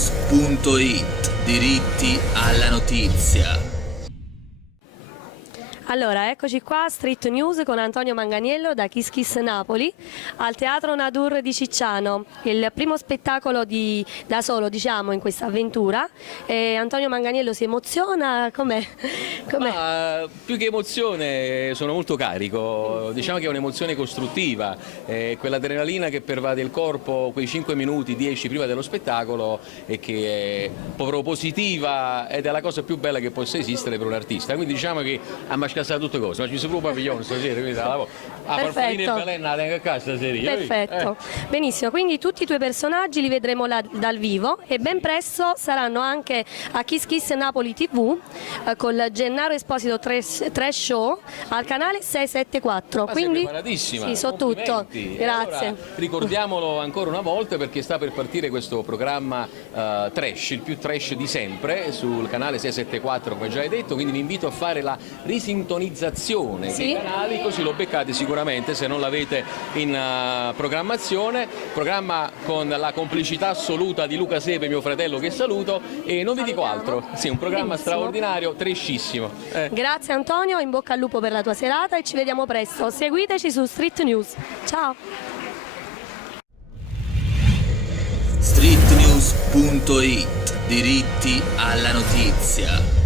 streetnews.it, diritti alla notizia. Allora, eccoci qua, Street News con Antonio Manganiello da Kiss Kiss Napoli al Teatro Nadur di Cicciano, il primo spettacolo da solo, diciamo, in questa avventura. Antonio Manganiello si emoziona, com'è? Più che emozione sono molto carico, diciamo che è un'emozione costruttiva, quell'adrenalina che pervade il corpo quei 5 minuti, 10 prima dello spettacolo e che è proprio positiva ed è la cosa più bella che possa esistere per un artista, quindi diciamo che a mascare tutte cose, ma ci sono proprio pavillon stasera, quindi farfalline e Belenna tengo a casa stasera. Perfetto, benissimo, quindi tutti i tuoi personaggi li vedremo dal vivo e ben presto saranno anche a Kiss Kiss Napoli TV con Gennaro Esposito Trash Show al canale 674. Ma quindi sei preparatissima, sì, so tutto, grazie. Allora, ricordiamolo ancora una volta perché sta per partire questo programma trash, il più trash di sempre sul canale 674 come già hai detto, quindi vi invito a fare la risintonizzazione dei canali, così lo beccate sicuramente se non l'avete in programmazione. Programma con la complicità assoluta di Luca Sepe, mio fratello, che saluto, e non vi dico altro. Sì, un programma straordinario, trashissimo. Grazie Antonio, in bocca al lupo per la tua serata e ci vediamo presto. Seguiteci su Street News. Ciao! streetnews.it, diritti alla notizia.